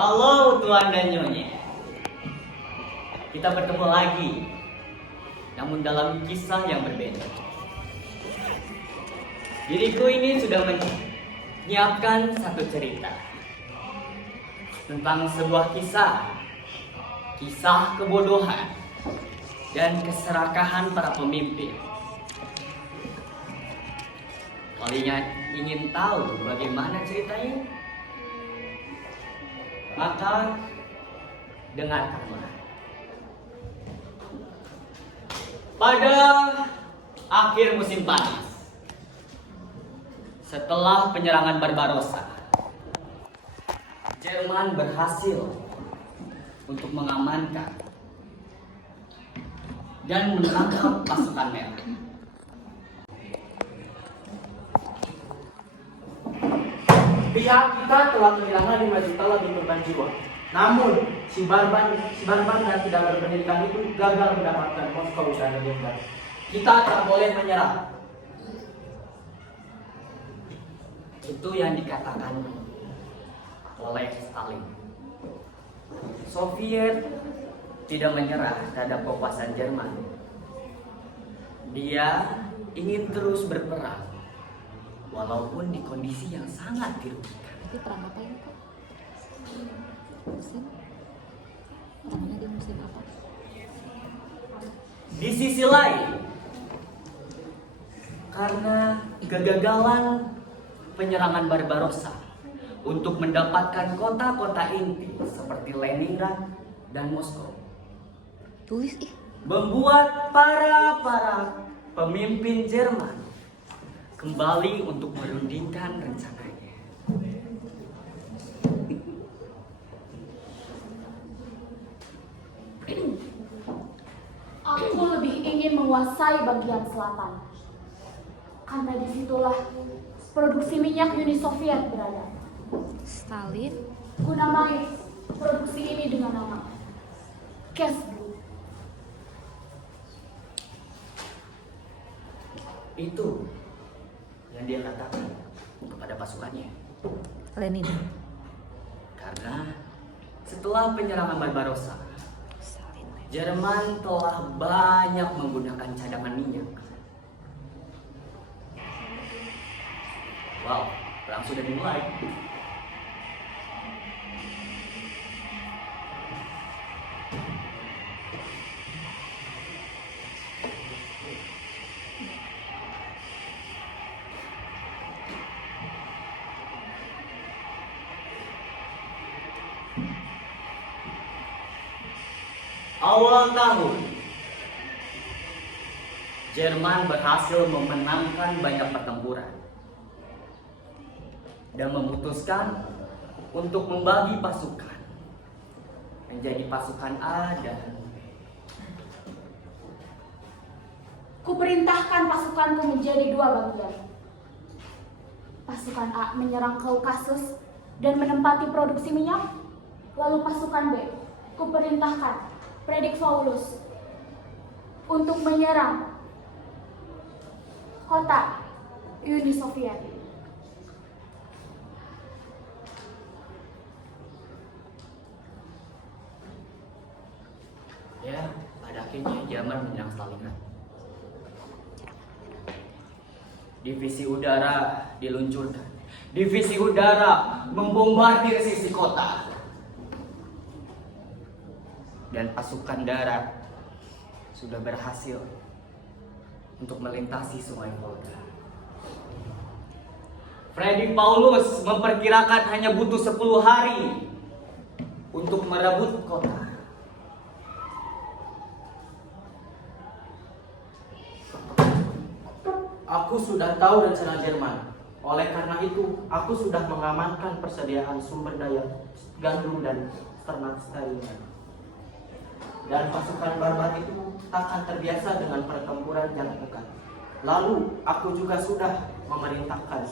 Halo Tuan dan Nyonya. Kita bertemu lagi, namun dalam kisah yang berbeda. Diriku ini sudah menyiapkan satu cerita tentang sebuah kisah kebodohan dan keserakahan para pemimpin. Kalian ingin tahu bagaimana ceritanya? Maka dengarkanlah. Pada akhir musim panas, setelah penyerangan Barbarossa, Jerman berhasil untuk mengamankan dan menangkap pasukan merah. Pihak kita telah kehilangan 5 juta lebih korban jiwa. Namun, si barbar dan tidak berpendidikan itu gagal mendapatkan Moskow dan Leningrad. Kita tak boleh menyerah. Itu yang dikatakan oleh Stalin. Soviet tidak menyerah terhadap kekuasaan Jerman. Dia ingin terus berperang, walaupun di kondisi yang sangat dirugikan. Tapi perang apa ini Kak? Musim? Perangnya di musim apa? Di sisi lain, karena kegagalan penyerangan Barbarossa untuk mendapatkan kota-kota inti seperti Leningrad dan Moskow, Tulis membuat para pemimpin Jerman kembali untuk merundingkan rencananya. Aku lebih ingin menguasai bagian selatan, karena disitulah produksi minyak Uni Soviet berada. Stalin. Ku namai produksi ini dengan nama Kesbu. Itu yang dia katakan kepada pasukannya. Lenin. Karena setelah penyerangan Barbarossa, Stalin. Jerman telah banyak menggunakan cadangan minyak. Wow, perang sudah dimulai. Awal tahun, Jerman berhasil memenangkan banyak pertempuran dan memutuskan untuk membagi pasukan menjadi pasukan A dan B. Kuperintahkan pasukanku menjadi 2 bagian. Pasukan A menyerang Kaukasus dan menempati produksi minyak, lalu pasukan B kuperintahkan Predik Paulus untuk menyerang kota Uni Soviet. Ya, pada akhirnya Jerman menyerang Stalingrad. Divisi udara diluncurkan. Divisi udara membombardir sisi kota. Dan pasukan darat sudah berhasil untuk melintasi Sungai Volga. Predik Paulus memperkirakan hanya butuh 10 hari untuk merebut kota. Aku sudah tahu rencana Jerman. Oleh karena itu, aku sudah mengamankan persediaan sumber daya gandum dan ternak Stalingrad. Dan pasukan barbar itu takkan terbiasa dengan pertempuran jarak dekat. Lalu, aku juga sudah memerintahkan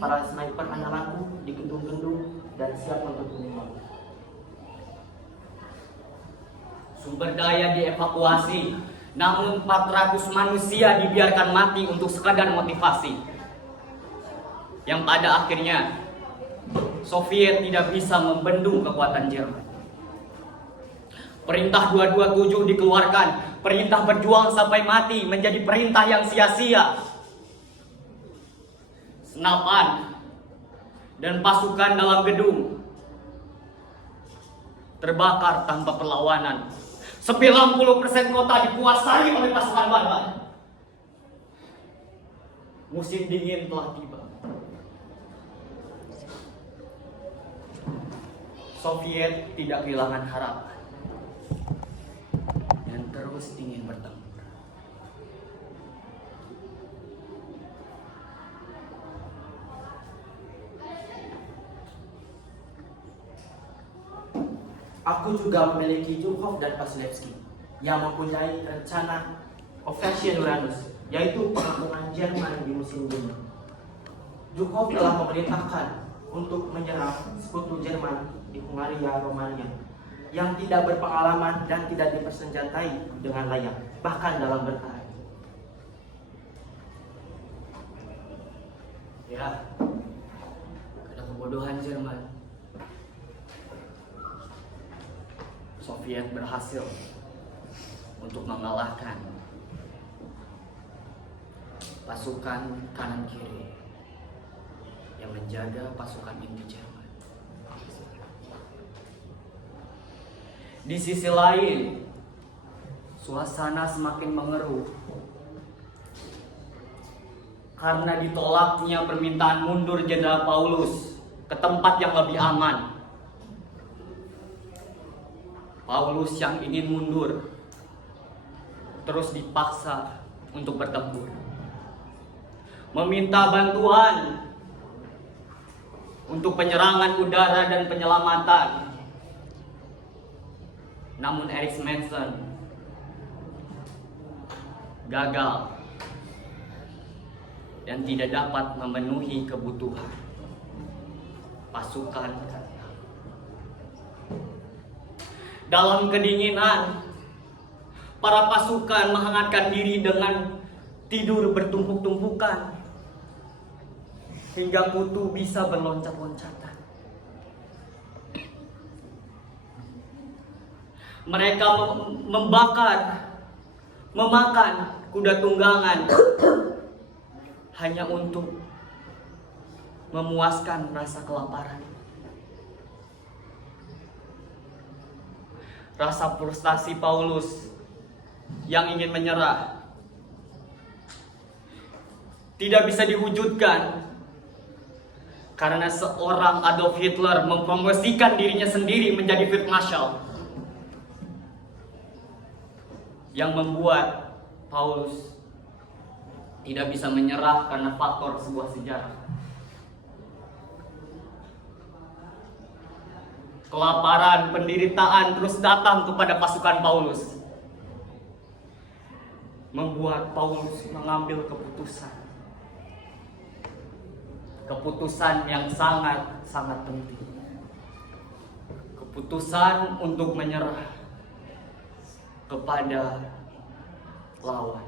para sniper andalanku di gedung-gedung dan siap untuk menyerang. Sumber daya dievakuasi, namun 400 manusia dibiarkan mati untuk sekadar motivasi. Yang pada akhirnya Soviet tidak bisa membendung kekuatan Jerman. Perintah 227 dikeluarkan. Perintah berjuang sampai mati menjadi perintah yang sia-sia. Senapan dan pasukan dalam gedung terbakar tanpa perlawanan. 90% kota dikuasai oleh pasukan barbar. Musim dingin telah tiba. Soviet tidak kehilangan harapan dan terus ingin bertempur. Aku juga memiliki Zhukov dan Vasilevsky yang mempunyai rencana Operation Uranus, yaitu pengampungan Jerman di musim dingin. Zhukov telah memerintahkan untuk menyerang sekutu Jerman di Hungaria Romania yang tidak berpengalaman dan tidak dipersenjatai dengan layak, bahkan dalam bertahan. Ya, karena kebodohan Jerman, Soviet berhasil untuk mengalahkan pasukan kanan kiri yang menjaga pasukan inti Jerman. Di sisi lain, suasana semakin mengeruh karena ditolaknya permintaan mundur Jenderal Paulus ke tempat yang lebih aman. Paulus yang ingin mundur terus dipaksa untuk bertempur, meminta bantuan untuk penyerangan udara dan penyelamatan. Namun Erich Manson gagal dan tidak dapat memenuhi kebutuhan pasukan. Dalam kedinginan, para pasukan menghangatkan diri dengan tidur bertumpuk-tumpukan hingga kutu bisa berloncat-loncatan. Mereka memakan kuda tunggangan hanya untuk memuaskan rasa kelaparan. Rasa frustasi Paulus yang ingin menyerah tidak bisa diwujudkan karena seorang Adolf Hitler mempromosikan dirinya sendiri menjadi Field Marshal, yang membuat Paulus tidak bisa menyerah karena faktor sebuah sejarah. Kelaparan, penderitaan terus datang kepada pasukan Paulus, membuat Paulus mengambil keputusan yang sangat penting, keputusan untuk menyerah kepada lawan.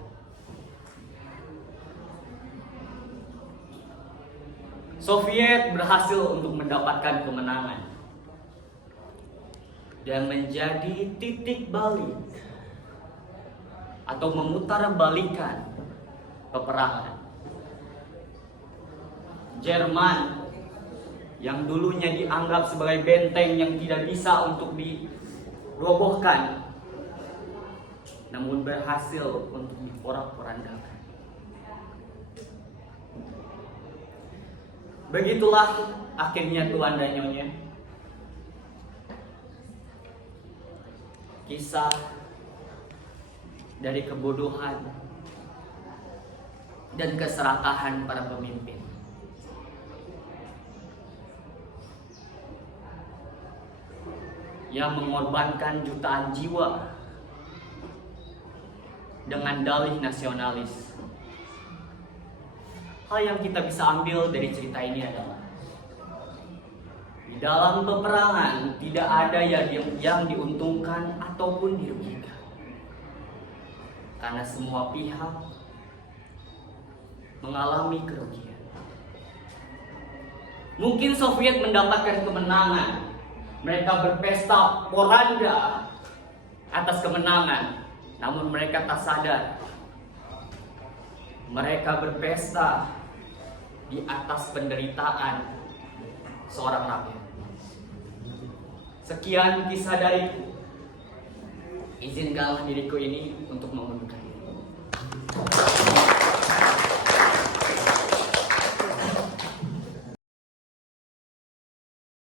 Soviet berhasil untuk mendapatkan kemenangan dan menjadi titik balik atau memutarbalikan peperangan. Jerman yang dulunya dianggap sebagai benteng yang tidak bisa untuk dirobohkan, namun berhasil untuk diporak-porandakan. Begitulah akhirnya Tuan dan Nyonya, kisah dari kebodohan dan keserakahan para pemimpin. Yang mengorbankan jutaan jiwa dengan dalih nasionalis. Hal yang kita bisa ambil dari cerita ini adalah di dalam peperangan tidak ada yang diuntungkan ataupun dirugikan, karena semua pihak mengalami kerugian. Mungkin Soviet mendapatkan kemenangan. Mereka berpesta poranda atas kemenangan. Namun mereka tak sadar. Mereka berpesta di atas penderitaan seorang rakyat. Sekian kisah dariku. Izinkanlah diriku ini untuk mengundurkan diri.